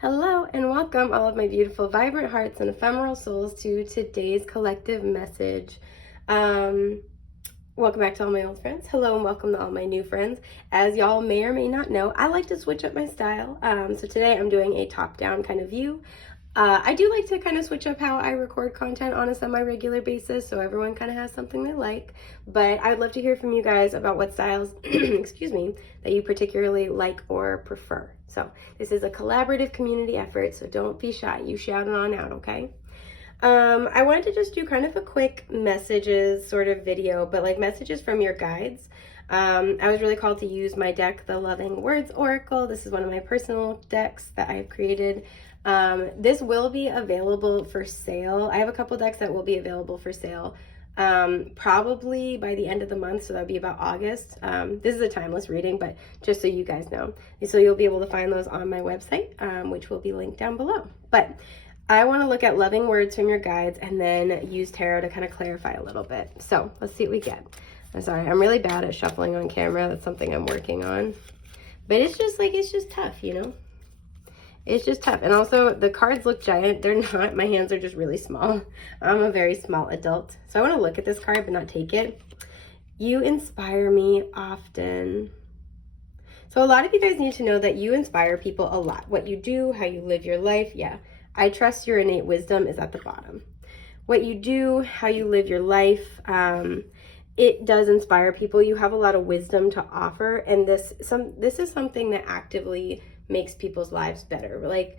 Hello and welcome, all of my beautiful, vibrant hearts and ephemeral souls, to today's collective message. Welcome back to all my old friends. Hello and welcome to all my new friends. As y'all may or may not know, I like to switch up my style. So today I'm doing a top-down kind of view. I do like to kind of switch up how I record content on a semi-regular basis, so everyone kind of has something they like. But I would love to hear from you guys about what styles, excuse me, that you particularly like or prefer. So this is a collaborative community effort, so don't be shy. You shout it on out, okay? I wanted to just do kind of a quick messages sort of video, but like messages from your guides. I was really called to use my deck, the Loving Words Oracle. This is one of my personal decks that I've created. This will be available for sale. I have a couple decks that will be available for sale probably by the end of the month, so that'll be about August. This is a timeless reading, but just so you guys know. So you'll be able to find those on my website, which will be linked down below. But I want to look at loving words from your guides and then use tarot to kind of clarify a little bit. So let's see what we get. I'm sorry, I'm really bad at shuffling on camera. That's something I'm working on. But it's just tough, you know? It's just tough. And also the cards look giant. They're not. My hands are just really small. I'm a very small adult. So I want to look at this card but not take it. You inspire me often. So a lot of you guys need to know that you inspire people a lot. What you do, how you live your life. Yeah. I trust your innate wisdom is at the bottom. What you do, how you live your life, it does inspire people. You have a lot of wisdom to offer, and this is something that actively makes people's lives better. Like,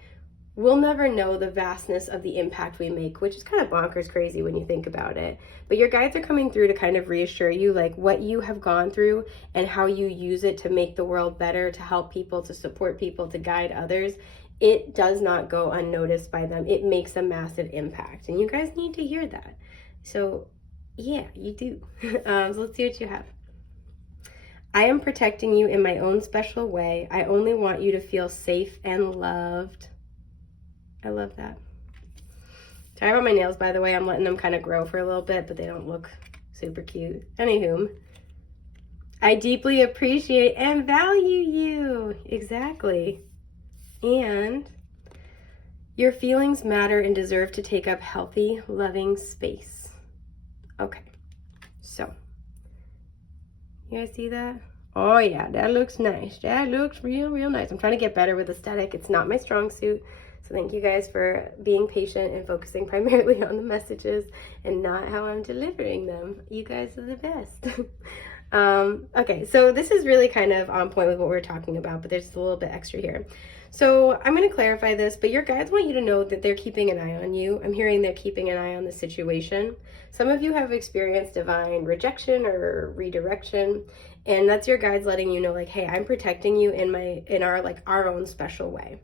we'll never know the vastness of the impact we make, which is kind of bonkers crazy when you think about it. But your guides are coming through to kind of reassure you, like, what you have gone through and how you use it to make the world better, to help people, to support people, to guide others. It does not go unnoticed by them. It makes a massive impact, and you guys need to hear that. So yeah, you do. So let's see what you have. I am protecting you in my own special way. I only want you to feel safe and loved. I love that. Sorry about my nails, by the way. I'm letting them kind of grow for a little bit, but they don't look super cute. Anywho, I deeply appreciate and value you. Exactly. And your feelings matter and deserve to take up healthy, loving space. Okay, so you guys see that? Oh yeah, that looks nice. That looks real nice. I'm trying to get better with aesthetic. It's not my strong suit. So thank you guys for being patient and focusing primarily on the messages and not how I'm delivering them. You guys are the best. Okay, so this is really kind of on point with what we're talking about, but there's a little bit extra here. So I'm going to clarify this, but your guides want you to know that they're keeping an eye on you. I'm hearing they're keeping an eye on the situation. Some of you have experienced divine rejection or redirection, and that's your guides letting you know, like, hey, I'm protecting you in our own special way.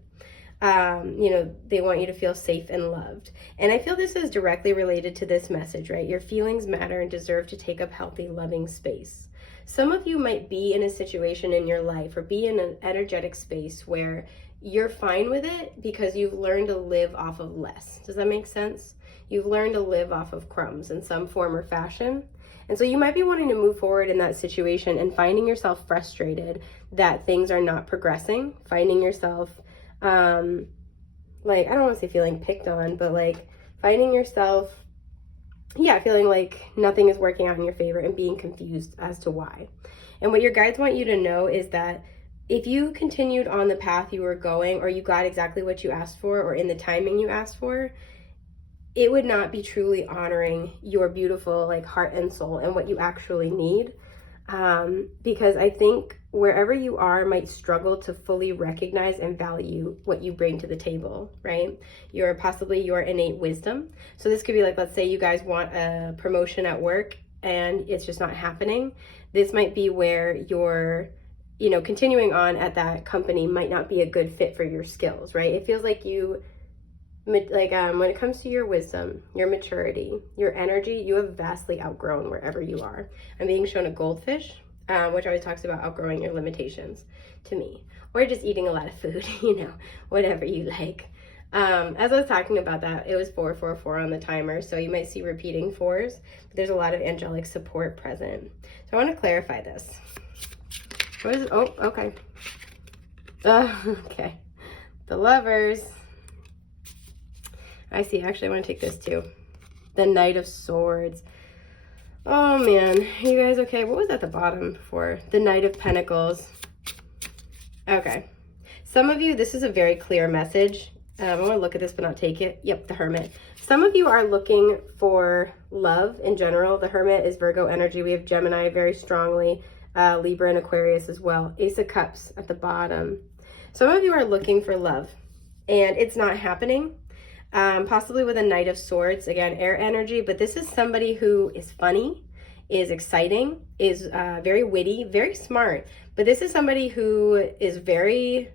You know, they want you to feel safe and loved. And I feel this is directly related to this message, right? Your feelings matter and deserve to take up healthy, loving space. Some of you might be in a situation in your life or be in an energetic space where you're fine with it because you've learned to live off of less. Does that make sense? You've learned to live off of crumbs in some form or fashion. And so you might be wanting to move forward in that situation and finding yourself frustrated that things are not progressing, finding yourself, like, I don't want to say feeling picked on, but like finding yourself, yeah, feeling like nothing is working out in your favor and being confused as to why. And what your guides want you to know is that if you continued on the path you were going, or you got exactly what you asked for, or in the timing you asked for, it would not be truly honoring your beautiful like heart and soul and what you actually need. Because I think wherever you are might struggle to fully recognize and value what you bring to the table, right? Possibly your innate wisdom. So this could be like, let's say you guys want a promotion at work and it's just not happening. This might be where you're, you know, continuing on at that company might not be a good fit for your skills, right? It feels like you, like when it comes to your wisdom, your maturity, your energy, you have vastly outgrown wherever you are. I'm being shown a goldfish, which always talks about outgrowing your limitations to me, or just eating a lot of food, you know, whatever you like. As I was talking about that, it was 444 on the timer, so you might see repeating fours, but there's a lot of angelic support present. So I want to clarify this. What is it? Oh, okay. Okay. The Lovers. I see. Actually, I want to take this too. The Knight of Swords. Oh man, you guys okay? What was at the bottom before? The Knight of Pentacles. Okay. Some of you, this is a very clear message. I want to look at this but not take it. Yep, the Hermit. Some of you are looking for love in general. The Hermit is Virgo energy. We have Gemini very strongly, Libra and Aquarius as well. Ace of Cups at the bottom. Some of you are looking for love and it's not happening. Possibly with a Knight of Swords, again, air energy, but this is somebody who is funny, is exciting, is very witty, very smart, but this is somebody who is very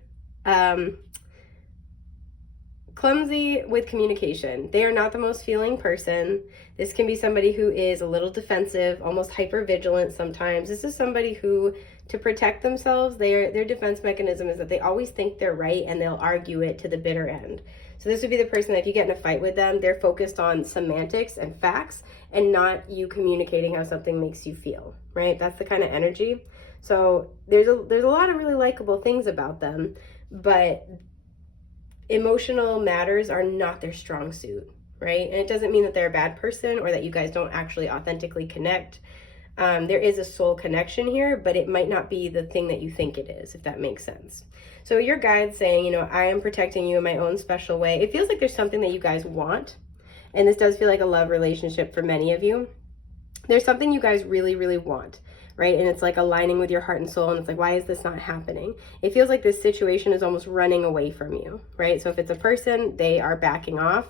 clumsy with communication. They are not the most feeling person. This can be somebody who is a little defensive, almost hyper vigilant sometimes. This is somebody who, to protect themselves, their defense mechanism is that they always think they're right and they'll argue it to the bitter end. So this would be the person that if you get in a fight with them, they're focused on semantics and facts and not you communicating how something makes you feel, right? That's the kind of energy. So there's a lot of really likable things about them, but emotional matters are not their strong suit, right? And it doesn't mean that they're a bad person or that you guys don't actually authentically connect. There is a soul connection here, but it might not be the thing that you think it is, if that makes sense. So your guide's saying, you know, I am protecting you in my own special way. It feels like there's something that you guys want, and this does feel like a love relationship for many of you. There's something you guys really, really want, right? And it's like aligning with your heart and soul, and it's like, why is this not happening? It feels like this situation is almost running away from you, right? So if it's a person, they are backing off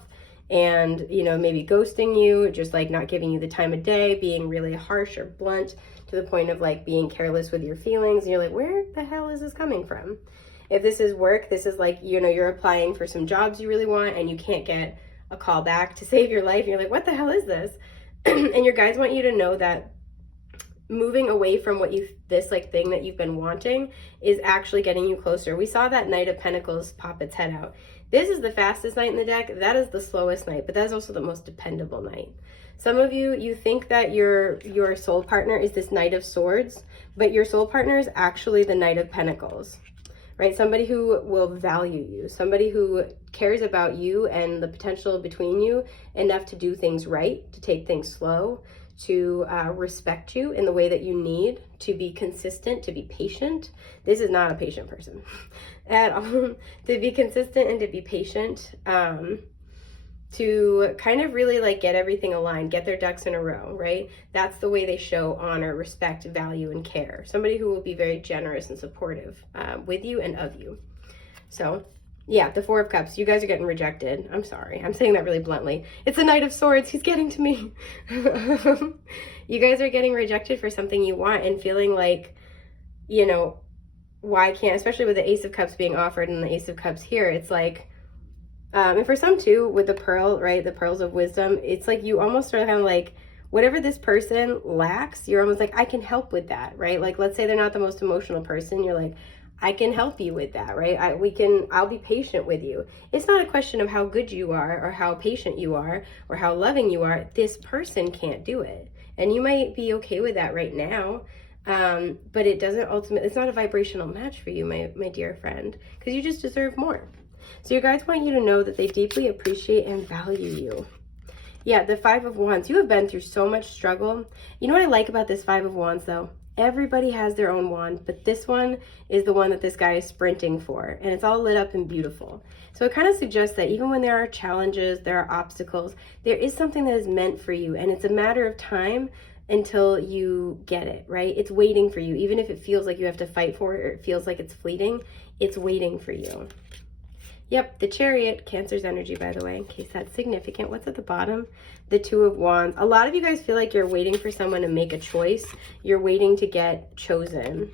and, you know, maybe ghosting you, just like not giving you the time of day, being really harsh or blunt to the point of like being careless with your feelings. And you're like, where the hell is this coming from? If this is work, this is like, you know, you're applying for some jobs you really want and you can't get a call back to save your life. And you're like, what the hell is this? And your guides want you to know that moving away from what this like thing that you've been wanting is actually getting you closer. We saw that Knight of Pentacles pop its head out. This is the fastest knight in the deck. That is the slowest knight, but that is also the most dependable knight. Some of you, you think that your soul partner is this Knight of Swords, but your soul partner is actually the Knight of Pentacles. Right? Somebody who will value you, somebody who cares about you and the potential between you enough to do things right, to take things slow, to respect you in the way that you need, to be consistent, to be patient. This is not a patient person at all. To be consistent and to be patient, to kind of really like get everything aligned, get their ducks in a row, right? That's the way they show honor, respect, value, and care. Somebody who will be very generous and supportive with you and of you. So yeah, the Four of Cups, you guys are getting rejected. I'm sorry, I'm saying that really bluntly. It's a Knight of Swords, he's getting to me. You guys are getting rejected for something you want and feeling like, you know, why can't, especially with the Ace of Cups being offered and the Ace of Cups here, it's like, and for some too, with the pearl, right, the pearls of wisdom, it's like you almost are kind of like, whatever this person lacks, you're almost like, I can help with that, right? Like, let's say they're not the most emotional person, you're like, I can help you with that, right? I'll be patient with you. It's not a question of how good you are or how patient you are or how loving you are. This person can't do it. And you might be okay with that right now, but it doesn't ultimately, it's not a vibrational match for you, my dear friend, because you just deserve more. So your guides want you to know that they deeply appreciate and value you. Yeah, the Five of Wands, you have been through so much struggle. You know what I like about this Five of Wands though? Everybody has their own wand, but this one is the one that this guy is sprinting for, and it's all lit up and beautiful. So it kind of suggests that even when there are challenges, there are obstacles, there is something that is meant for you, and it's a matter of time until you get it, right? It's waiting for you. Even if it feels like you have to fight for it or it feels like it's fleeting, it's waiting for you. Yep, the Chariot, Cancer's energy, by the way, in case that's significant. What's at the bottom? The Two of Wands. A lot of you guys feel like you're waiting for someone to make a choice. You're waiting to get chosen.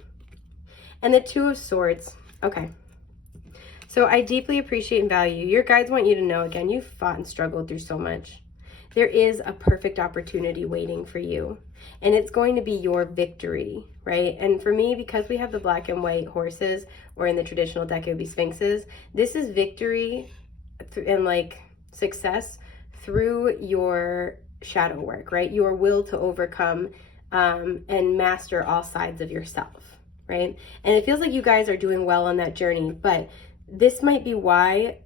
And the Two of Swords. Okay. So I deeply appreciate and value you. Your guides want you to know, again, you've fought and struggled through so much. There is a perfect opportunity waiting for you. And it's going to be your victory, right? And for me, because we have the black and white horses, or in the traditional deck, it would be sphinxes, this is victory and like success through your shadow work, right? Your will to overcome and master all sides of yourself, right? And it feels like you guys are doing well on that journey, but this might be why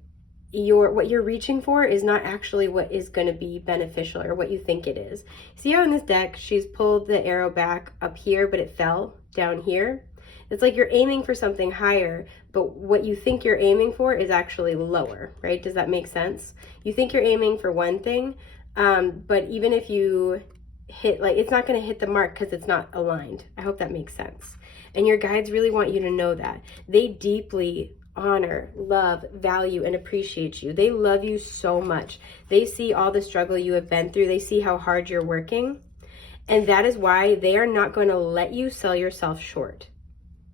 what you're reaching for is not actually what is going to be beneficial or what you think it is. See how in this deck she's pulled the arrow back up here, but it fell down here? It's like you're aiming for something higher, but what you think you're aiming for is actually lower, right? Does that make sense? You think you're aiming for one thing, but even if you hit, like, it's not going to hit the mark because it's not aligned. I hope that makes sense. And your guides really want you to know that. They deeply honor, love, value, and appreciate you. They love you so much. They see all the struggle you have been through. They see how hard you're working. And that is why they are not going to let you sell yourself short.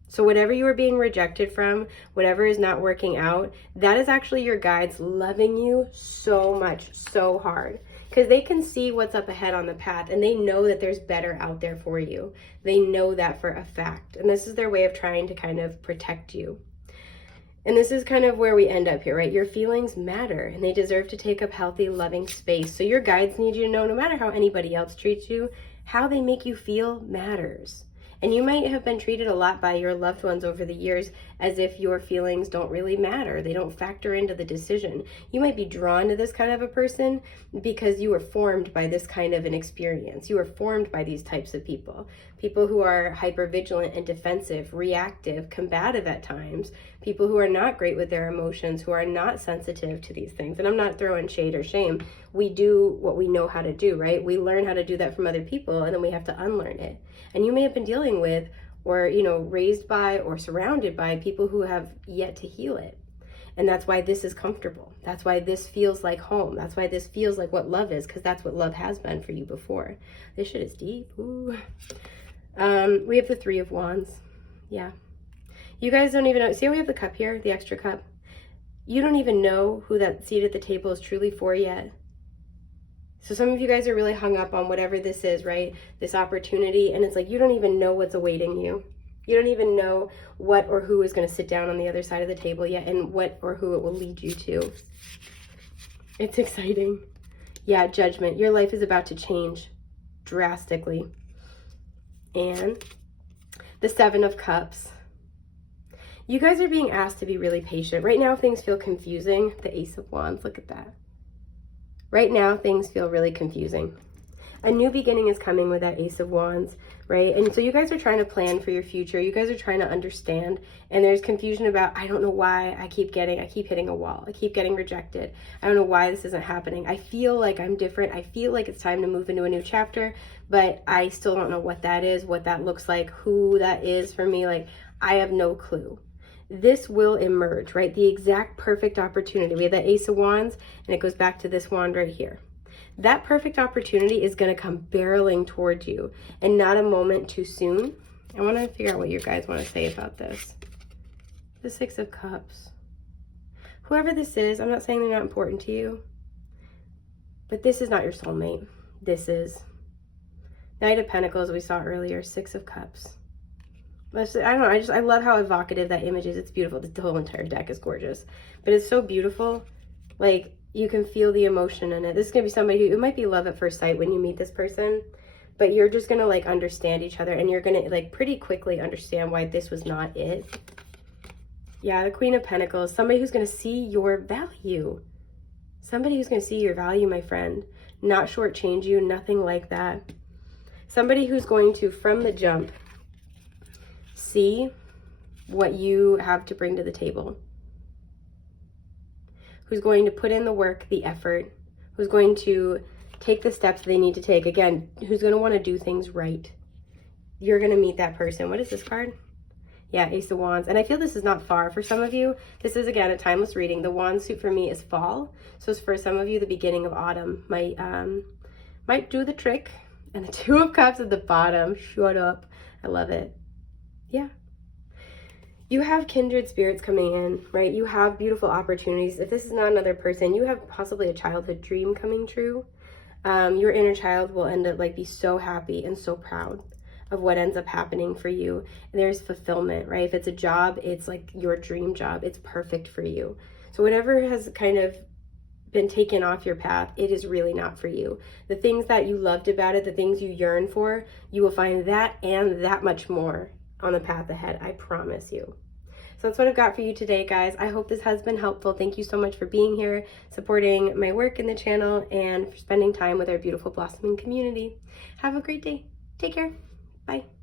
So whatever you are being rejected from, whatever is not working out, that is actually your guides loving you so much, so hard. Because they can see what's up ahead on the path, and they know that there's better out there for you. They know that for a fact. And this is their way of trying to kind of protect you. And this is kind of where we end up here, right? Your feelings matter, and they deserve to take up healthy, loving space. So your guides need you to know, no matter how anybody else treats you, how they make you feel matters. And you might have been treated a lot by your loved ones over the years as if your feelings don't really matter. They don't factor into the decision. You might be drawn to this kind of a person because you were formed by this kind of an experience. You were formed by these types of people. People who are hypervigilant and defensive, reactive, combative at times. People who are not great with their emotions, who are not sensitive to these things. And I'm not throwing shade or shame. We do what we know how to do, right? We learn how to do that from other people, and then we have to unlearn it. And you may have been dealing with, or, raised by or surrounded by people who have yet to heal it. And that's why this is comfortable. That's why this feels like home. That's why this feels like what love is, because that's what love has been for you before. This shit is deep. Ooh. We have the Three of Wands. Yeah. You guys don't even know. See how we have the cup here, the extra cup? You don't even know who that seat at the table is truly for yet. So some of you guys are really hung up on whatever this is, right? This opportunity. And it's like, you don't even know what's awaiting you. You don't even know what or who is going to sit down on the other side of the table yet, and what or who it will lead you to. It's exciting. Yeah, Judgment. Your life is about to change drastically. And the Seven of Cups. You guys are being asked to be really patient. Right now, things feel confusing. The Ace of Wands, look at that. Right now, things feel really confusing. A new beginning is coming with that Ace of Wands, right? And so you guys are trying to plan for your future. You guys are trying to understand. And there's confusion about, I don't know why I keep hitting a wall. I keep getting rejected. I don't know why this isn't happening. I feel like I'm different. I feel like it's time to move into a new chapter, but I still don't know what that is, what that looks like, who that is for me. Like, I have no clue. This will emerge, right? The exact perfect opportunity. We have that Ace of Wands, and it goes back to this wand right here. That perfect opportunity is going to come barreling towards you, and not a moment too soon. I want to figure out what you guys want to say about this. The Six of Cups. Whoever this is, I'm not saying they're not important to you, but this is not your soulmate. This is Knight of Pentacles, we saw earlier, Six of Cups. I don't know, I love how evocative that image is. It's beautiful. The whole entire deck is gorgeous, but it's so beautiful. Like, you can feel the emotion in it. This is gonna be somebody who, it might be love at first sight when you meet this person, but you're just gonna like understand each other, and you're gonna like pretty quickly understand why this was not it. Yeah, the Queen of Pentacles, somebody who's gonna see your value. Somebody who's gonna see your value, my friend. Not shortchange you, nothing like that. Somebody who's going to, from the jump, see what you have to bring to the table. Who's going to put in the work, the effort, who's going to take the steps they need to take. Again, who's going to want to do things right. You're going to meet that person. What is this card? Yeah, Ace of Wands. And I feel this is not far. For some of you, this is, again, a timeless reading. The wand suit for me is fall. So for some of you, the beginning of autumn might do the trick. And the Two of Cups at the bottom. Shut up. I love it. Yeah. You have kindred spirits coming in, right? You have beautiful opportunities. If this is not another person, you have possibly a childhood dream coming true. Your inner child will end up be so happy and so proud of what ends up happening for you. And there's fulfillment, right? If it's a job, it's like your dream job. It's perfect for you. So whatever has kind of been taken off your path, it is really not for you. The things that you loved about it, the things you yearn for, you will find that and that much more on the path ahead, I promise you. So that's what I've got for you today, guys. I hope this has been helpful. Thank you so much for being here, supporting my work in the channel, and for spending time with our beautiful blossoming community. Have a great day. Take care. Bye.